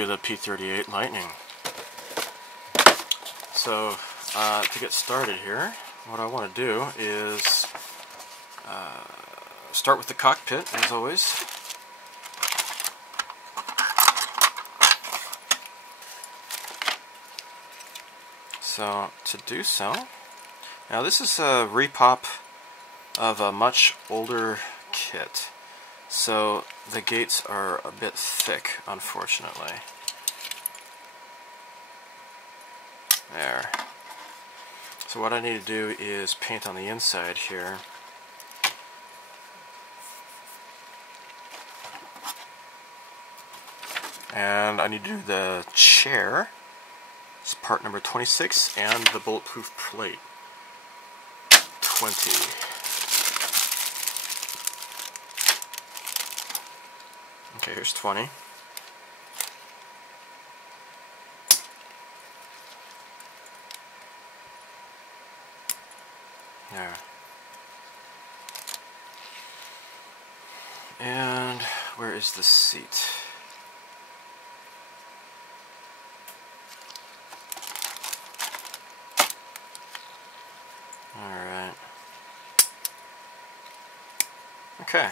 to the P-38 Lightning. So to get started here, what I want to do is start with the cockpit, as always. So to do so, now this is a repop of a much older kit, so the gates are a bit thick, unfortunately. There. So what I need to do is paint on the inside here. And I need to do the chair. It's part number 26, and the bulletproof plate 20. Okay, here's 20. There. And where is the seat? Alright. Okay.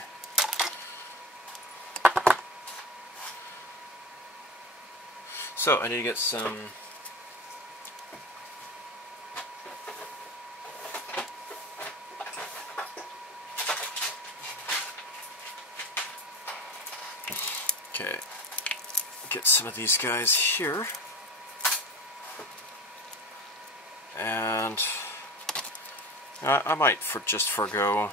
So I need to get some get some of these guys here, and I might just forego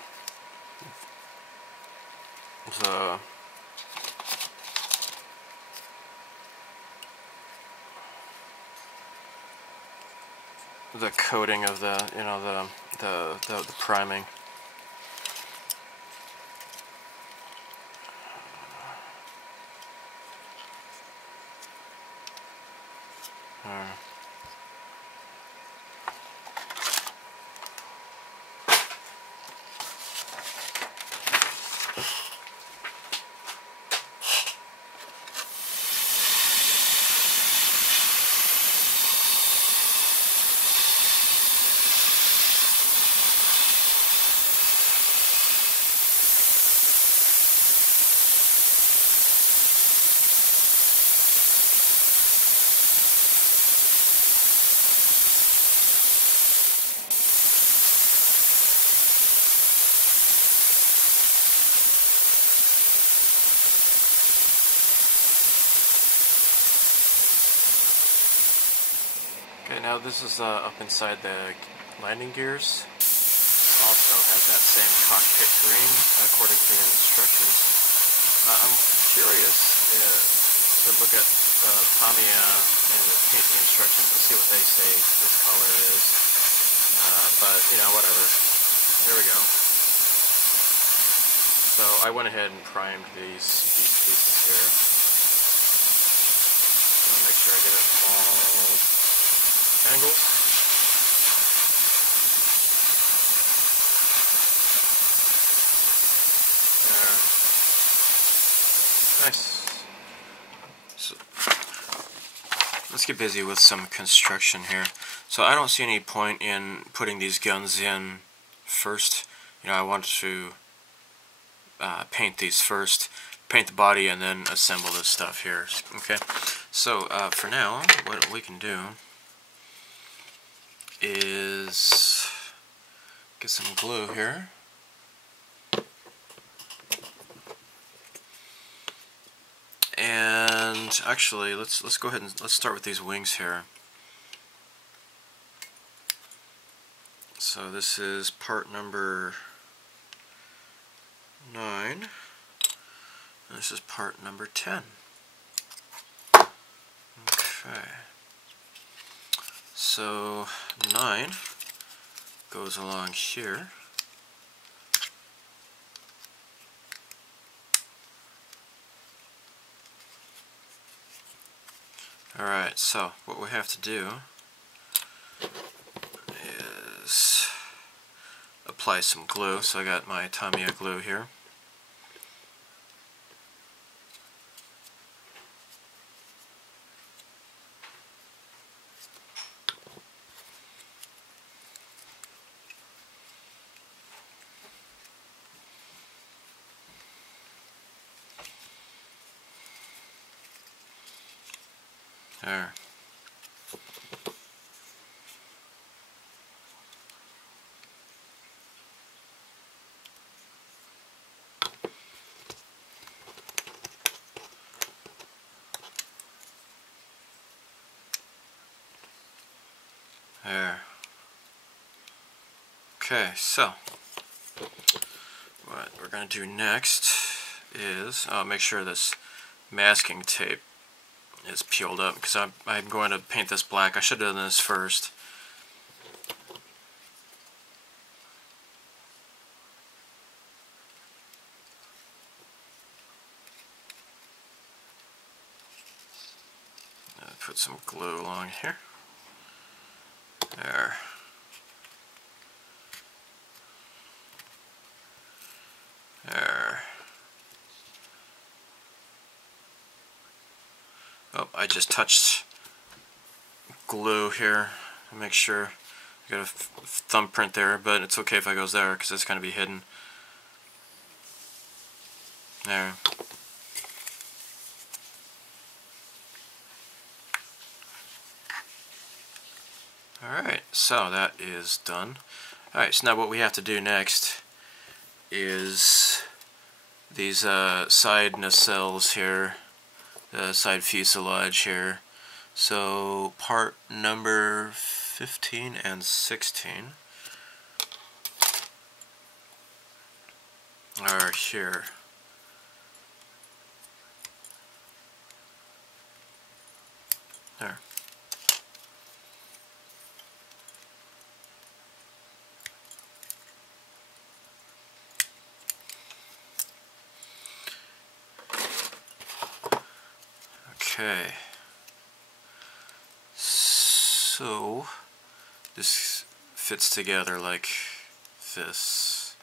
the coating of the the priming. Okay, now this is up inside the landing gears. Also has that same cockpit green according to the instructions. I'm curious to look at Tamiya and the painting instructions to see what they say this color is. But, you know, whatever. Here we go. So I went ahead and primed these pieces here. So make sure I get it from all angles. Nice. So let's get busy with some construction here. So I don't see any point in putting these guns in first. You know, I want to paint these first, paint the body, and then assemble this stuff here. Okay. So for now, what we can do is get some glue here. And actually, let's go ahead and let's start with these wings here. So this is part number 9. And this is part number 10. Okay. So 9 goes along here. Alright, so what we have to do is apply some glue. So I got my Tamiya glue here. There. There. Okay, so what we're going to do next is make sure this masking tape is peeled up, because I'm going to paint this black. I should have done this first. Put some glue along here. There. There. Oh, I just touched glue here to make sure. I got a thumbprint there, but it's okay if I goes there because it's going to be hidden. There. Alright, so that is done. Alright, so now what we have to do next is these side nacelles here, the side fuselage here. So part number 15 and 16 are here. There. Okay, so this fits together like this.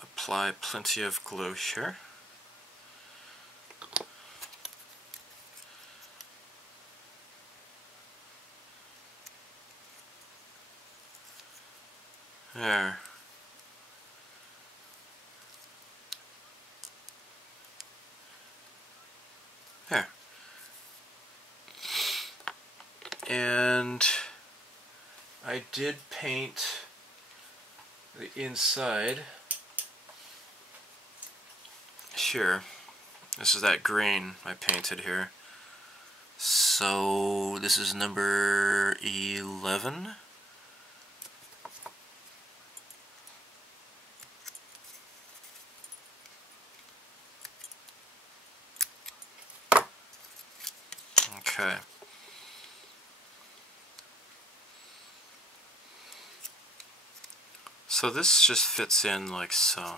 Apply plenty of glue here. There. There. And I did paint the inside here. This is that green I painted here. So this is number 11. Okay. So this just fits in like so.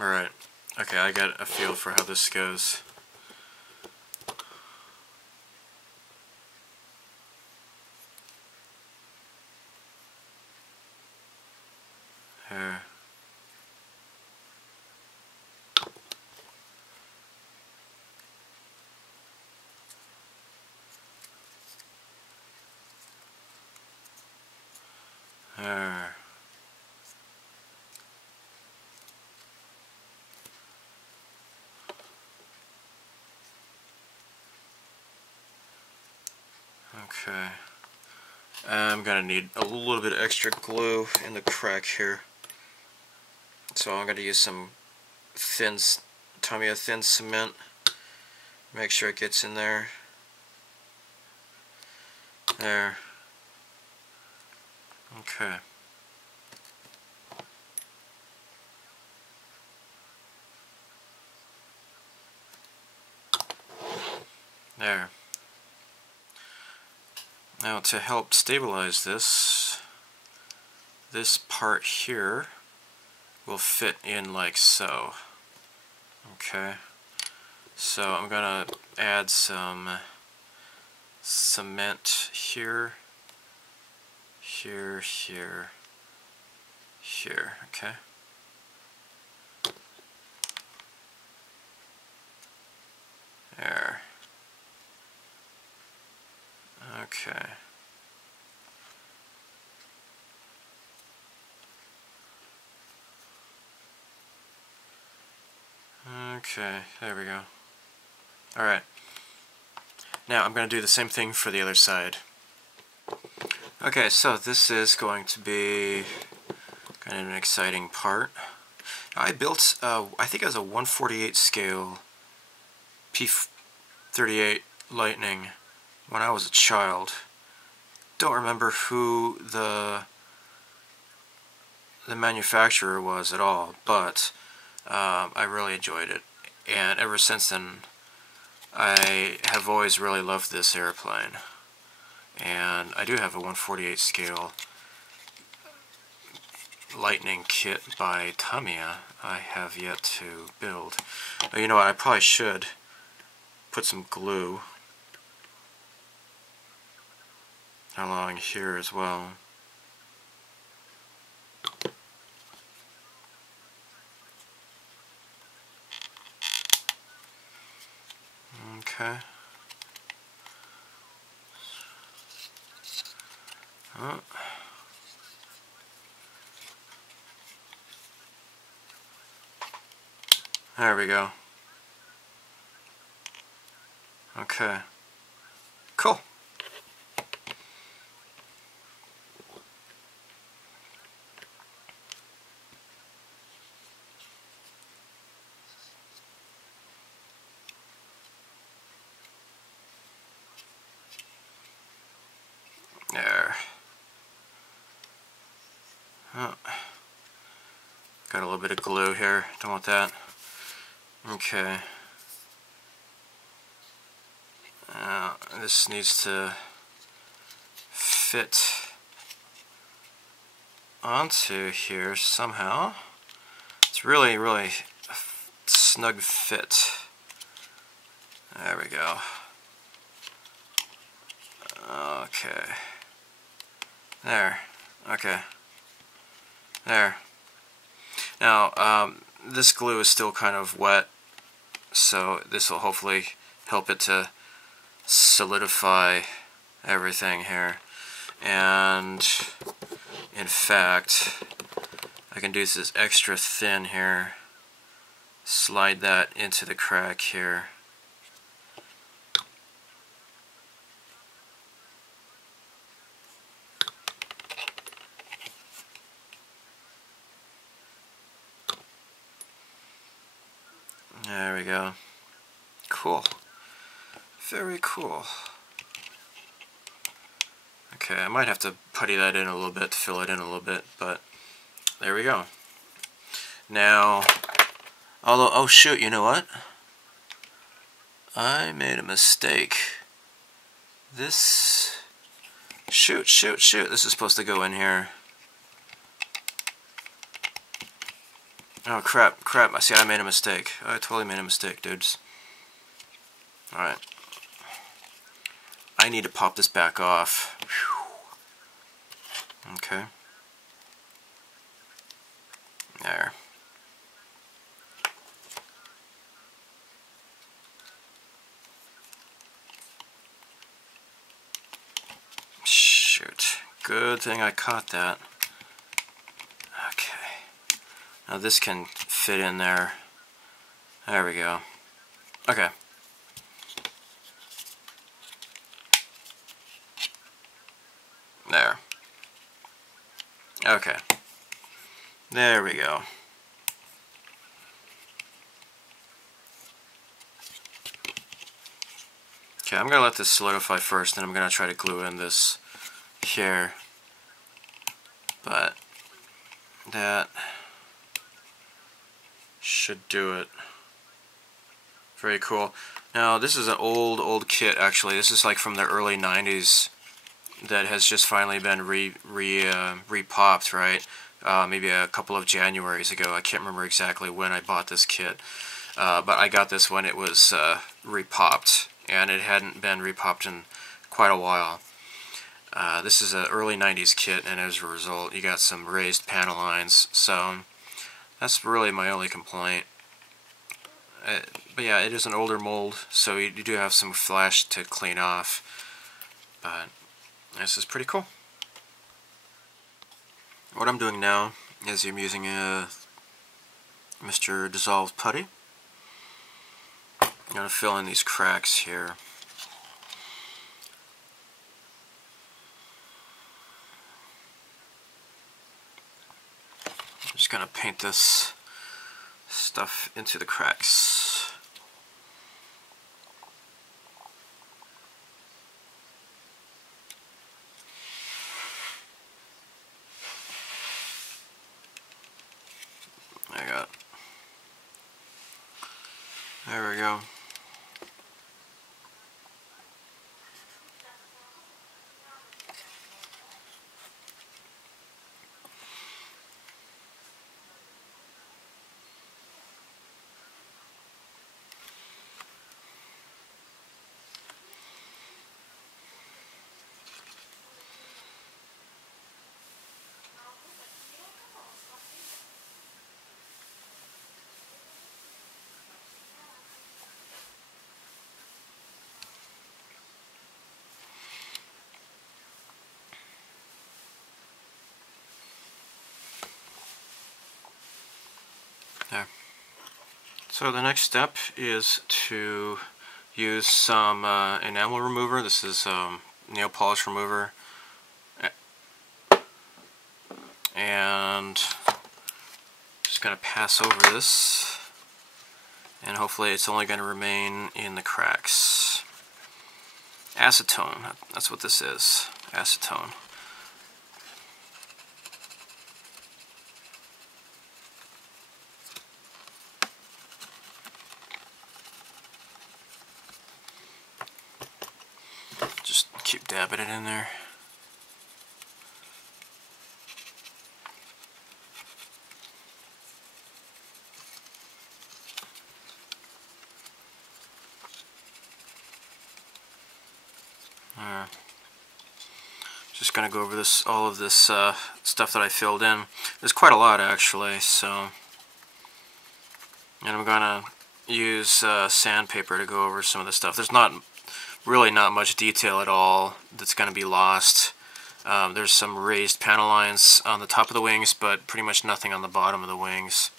Alright. Okay, I got a feel for how this goes. Here. There. Okay. I'm gonna need a little bit of extra glue in the crack here. So I'm gonna use some thin Tamiya thin cement. Make sure it gets in there. There. Okay. There. Now to help stabilize this part here will fit in like so. Okay. So I'm gonna add some cement here here, here, here, okay? There. Okay. Okay, there we go. Alright. Now I'm going to do the same thing for the other side. Okay, so this is going to be kind of an exciting part. I built, I think it was a 1/48 scale P-38 Lightning when I was a child. Don't remember who the manufacturer was at all, but I really enjoyed it, and ever since then I have always really loved this airplane. And I do have a 1/48 scale Lightning kit by Tamiya I have yet to build. But you know what, I probably should put some glue along here as well. Okay. Oh. There we go. Okay. Cool. There. Oh. Got a little bit of glue here. Don't want that. Okay. This needs to fit onto here somehow. It's really, really a snug fit. There we go. Okay. There. Okay. There. Now, this glue is still kind of wet, so this will hopefully help it to solidify everything here. And in fact, I can do this extra thin here, slide that into the crack here. There we go. Cool. Very cool. Okay, I might have to putty that in a little bit to fill it in a little bit, but there we go. Now, although, oh shoot, you know what? I made a mistake. This, shoot, this is supposed to go in here. Oh crap, I see I made a mistake. I totally made a mistake, dudes. Alright. I need to pop this back off. Whew. Okay. There. Shoot. Good thing I caught that. Okay. Now this can fit in there. There we go. Okay. There. Okay. There we go. Okay, I'm going to let this solidify first, then I'm going to try to glue in this here. But that should do it. Very cool. Now, this is an old kit, actually. This is like from the early 90s that has just finally been repopped, right? Maybe a couple of Januaries ago. I can't remember exactly when I bought this kit. But I got this when it was repopped, and it hadn't been repopped in quite a while. This is an early 90s kit, and as a result you got some raised panel lines, so that's really my only complaint. But yeah, it is an older mold, so you do have some flash to clean off, but this is pretty cool. What I'm doing now is I'm using a Mr. Dissolved Putty. I'm going to fill in these cracks here. I'm just going to paint this stuff into the cracks. There we go. There. So the next step is to use some enamel remover. This is nail polish remover, and just going to pass over this, and hopefully it's only going to remain in the cracks. Acetone, that's what this is, acetone. Just keep dabbing it in there. Just going to go over this, all of this stuff that I filled in. There's quite a lot actually, so, and I'm going to use sandpaper to go over some of the stuff. There's really not much detail at all that's going to be lost. There's some raised panel lines on the top of the wings, but pretty much nothing on the bottom of the wings.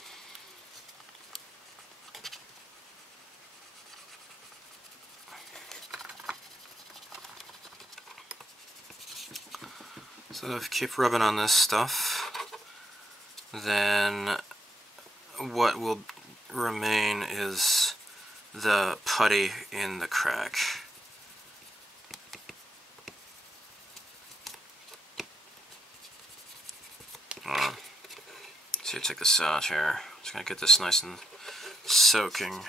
So if you keep rubbing on this stuff, then what will remain is the putty in the crack. So you take this out here. Just gonna get this nice and soaking,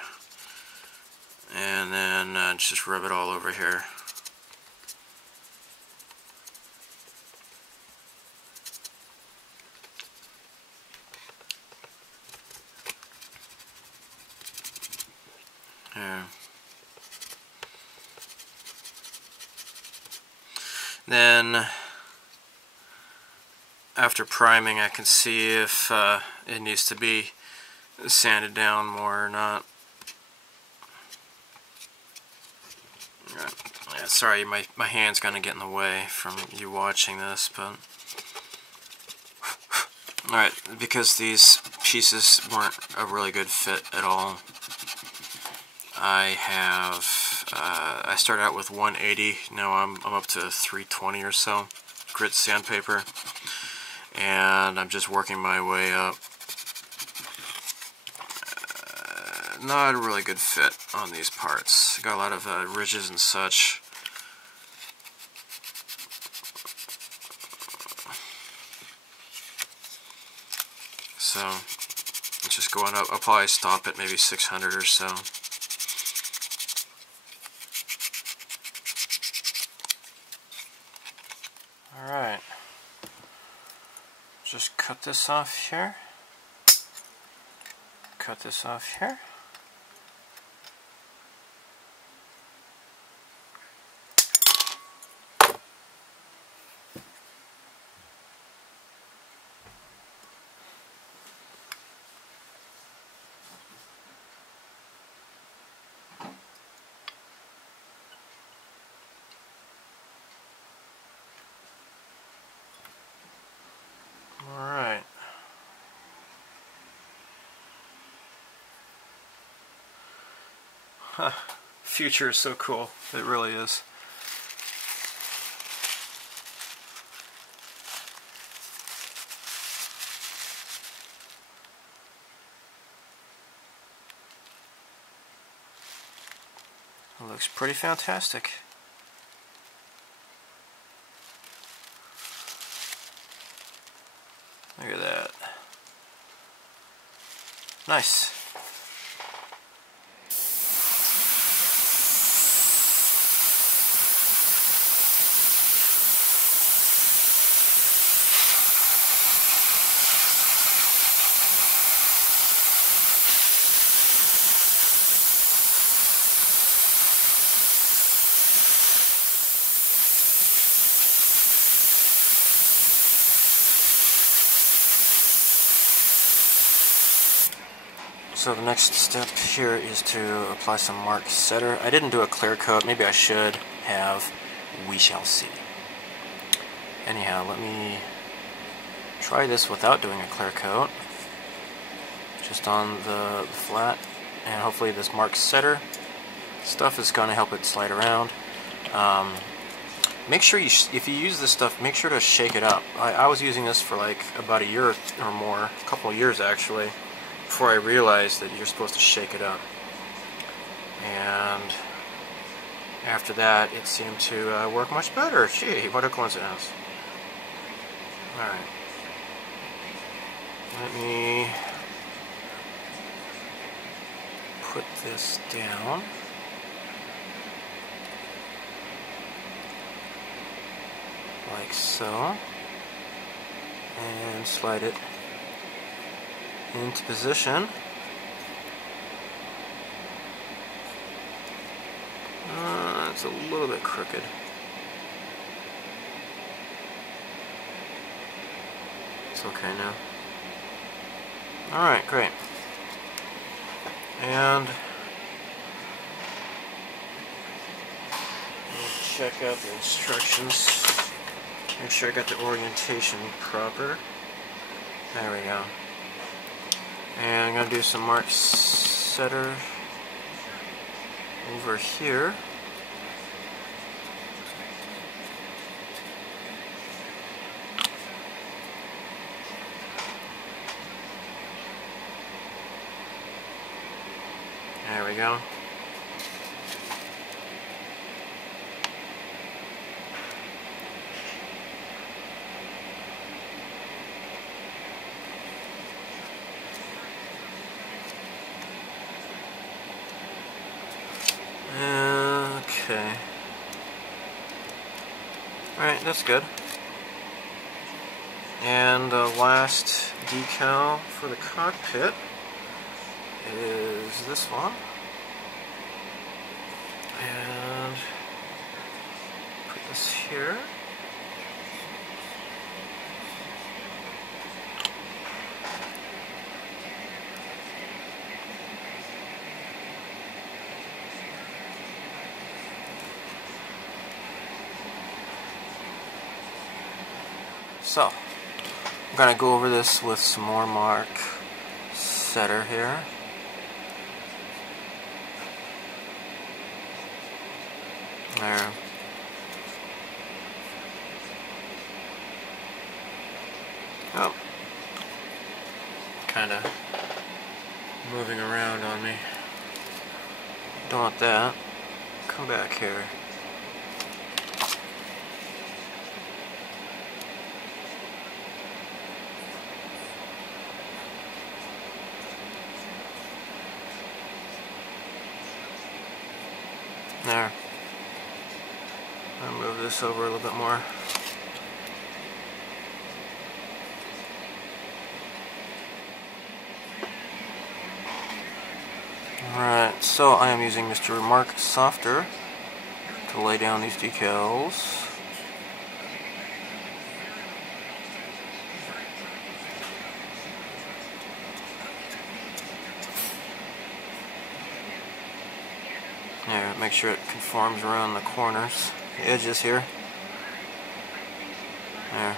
and then just rub it all over here. Yeah. Then after priming, I can see if it needs to be sanded down more or not. Right. Yeah, sorry, my hand's gonna get in the way from you watching this, but alright, because these pieces weren't a really good fit at all, I started out with 180, now I'm up to 320 or so grit sandpaper, and I'm just working my way up. Not a really good fit on these parts. Got a lot of ridges and such. So it's just going up. I'll probably stop at maybe 600 or so. Alright. Just cut this off here. Cut this off here. Future is so cool. It really is. It looks pretty fantastic. Look at that. Nice. So the next step here is to apply some mark setter. I didn't do a clear coat, maybe I should have. We shall see. Anyhow, let me try this without doing a clear coat. Just on the flat, and hopefully this mark setter stuff is going to help it slide around. Make sure if you use this stuff, make sure to shake it up. I was using this for like about a year or more, a couple of years actually, before I realized that you're supposed to shake it up. And after that, it seemed to work much better. Gee, what a coincidence. Alright. Let me put this down. Like so. And slide it into position. It's a little bit crooked. It's okay now. Alright, great. And we'll check out the instructions. Make sure I got the orientation proper. There we go. And I'm going to do some mark setter over here. There we go. Okay. Alright, that's good. And the last decal for the cockpit is this one. And put this here. So, I'm going to go over this with some more mark setter here. There. Oh. Kind of moving around on me. Don't want that. Come back here. There. I'll move this over a little bit more. Alright, so I am using Mr. Mark Softer to lay down these decals. There, make sure it conforms around the corners, the edges here. There.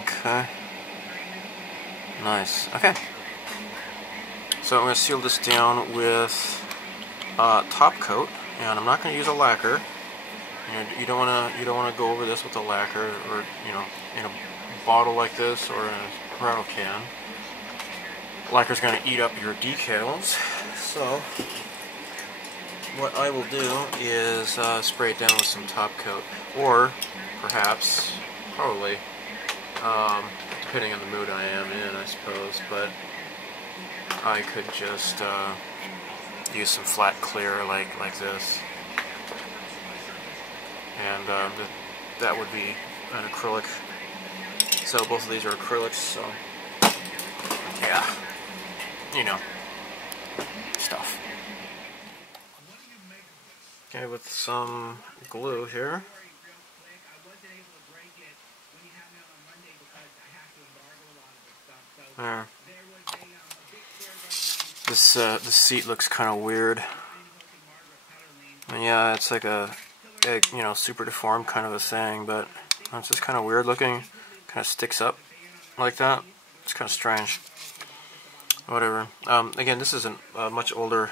Okay. Nice. Okay. So I'm going to seal this down with top coat, and I'm not going to use a lacquer. You don't want to go over this with a lacquer, or in a bottle like this or in a rattle can. Lacquer's going to eat up your decals. So what I will do is spray it down with some top coat, or perhaps, probably, depending on the mood I am in, I suppose, but I could just use some flat clear like this, and that would be an acrylic. So both of these are acrylics, so yeah, stuff. Okay, with some glue here. There. This seat looks kind of weird. And yeah, it's like a super deformed kind of a thing, but it's just kind of weird looking. Kind of sticks up like that. It's kind of strange. Whatever. Again, this is a much older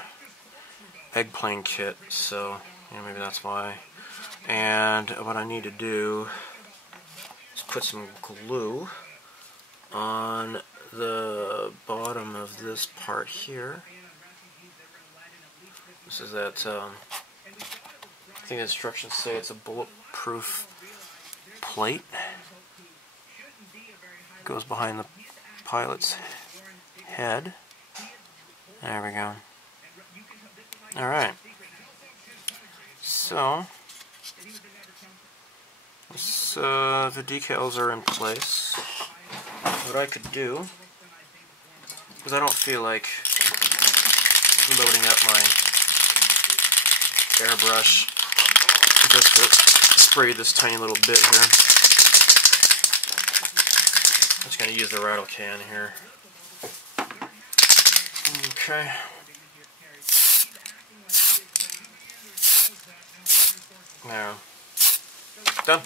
Eggplane kit, so maybe that's why. And what I need to do is put some glue on the bottom of this part here. This is that, I think the instructions say it's a bulletproof plate. It goes behind the pilot's head. There we go. Alright. So, the decals are in place. What I could do, because I don't feel like loading up my airbrush just to spray this tiny little bit here. I'm just going to use the rattle-can here. Okay. There. Done.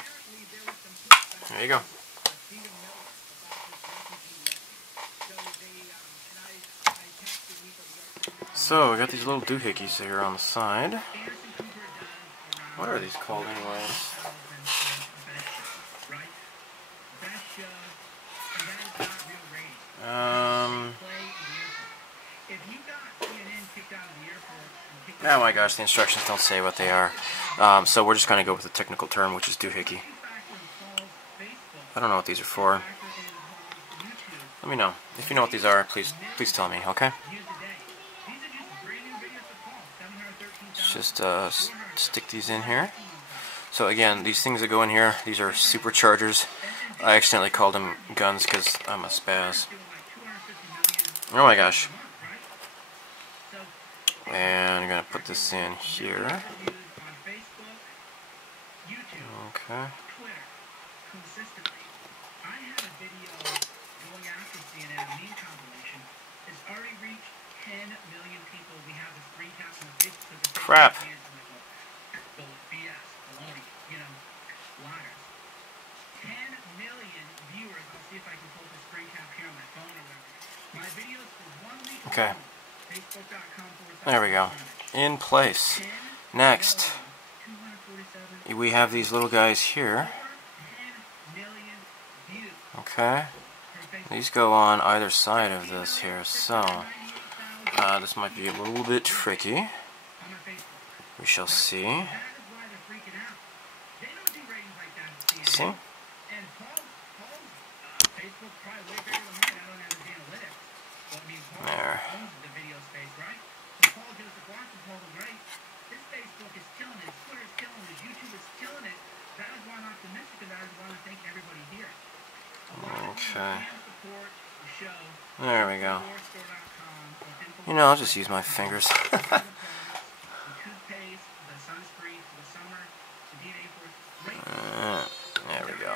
There you go. So, we got these little doohickeys here on the side. What are these called anyways? Oh my gosh, the instructions don't say what they are. So we're just going to go with the technical term, which is doohickey. I don't know what these are for. Let me know. If you know what these are, please tell me, okay? Let's just stick these in here. So again, these things that go in here, these are superchargers. I accidentally called them guns because I'm a spaz. Oh my gosh. And I'm going to put this in here. Okay. Crap. Okay. There we go. In place. Next, we have these little guys here. Okay. These go on either side of this here, so this might be a little bit tricky. We shall see. See? There. Okay. There we go. I'll just use my fingers. There we go.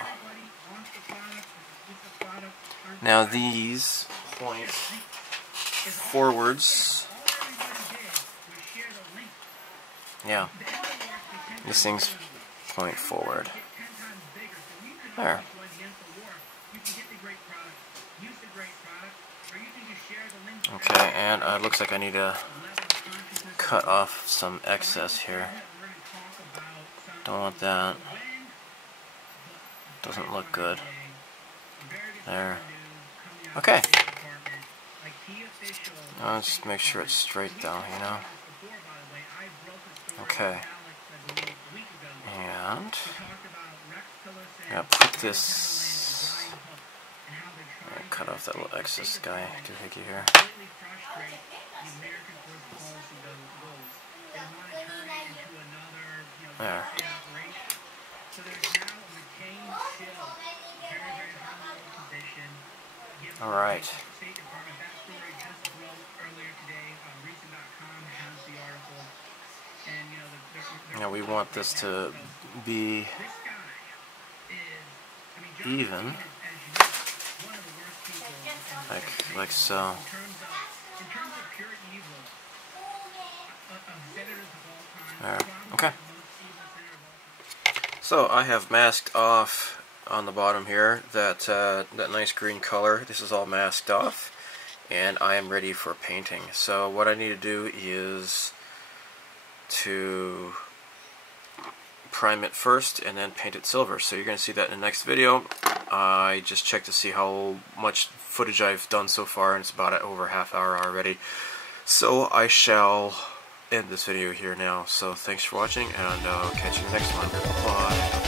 Now these point forwards. Yeah. These things point forward. There. Okay, and it looks like I need to cut off some excess here. Don't want that. Doesn't look good. There. Okay. Now let's make sure it's straight down, you know. Okay. And yeah, put this. Cut off that little excess guy, doohickey here. There. Alright. Now we want this to be even, like so. There. Okay. So I have masked off on the bottom here that nice green color. This is all masked off, and I am ready for painting. So what I need to do is to prime it first and then paint it silver. So you're going to see that in the next video. I just checked to see how much footage I've done so far, and it's about over half hour already. So I shall end this video here now. So thanks for watching, and I'll catch you in the next one. Bye.